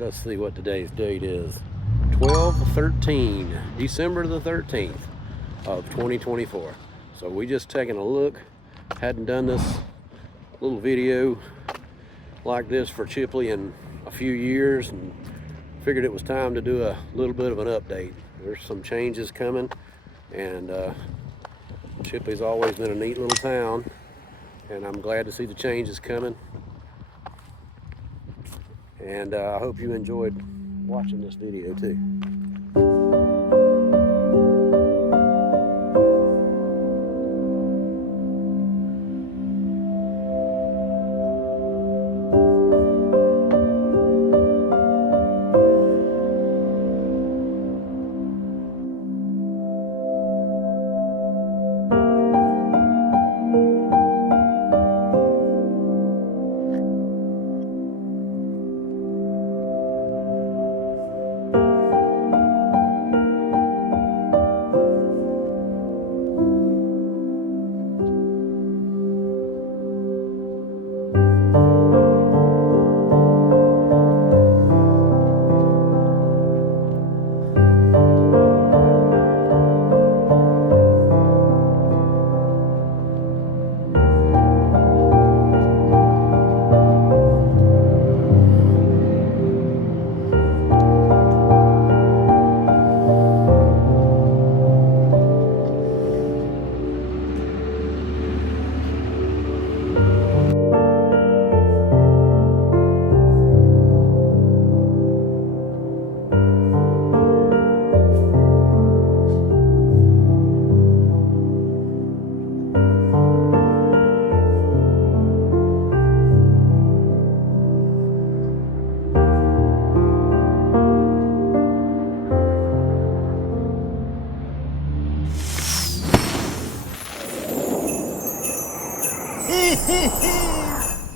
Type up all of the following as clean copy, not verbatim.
Let's see what today's date is. 12/13, December the 13th of 2024. So we just taking a look. Hadn't done this little video like this for Chipley in a few years, and figured it was time to do a little bit of an update. There's some changes coming, and Chipley's always been a neat little town, and I'm glad to see the changes coming. And I hope you enjoyed watching this video too.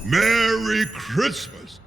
Merry Christmas!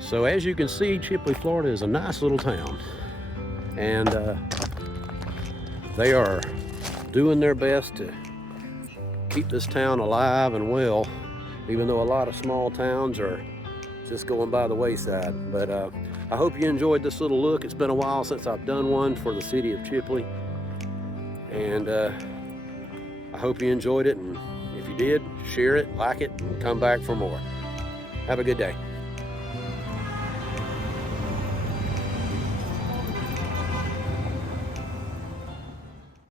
So as you can see, Chipley, Florida is a nice little town, and they are doing their best to keep this town alive and well, even though a lot of small towns are just going by the wayside. But I hope you enjoyed this little look. It's been a while since I've done one for the city of Chipley, and I hope you enjoyed it, and if you did, share it, like it, and come back for more. Have a good day.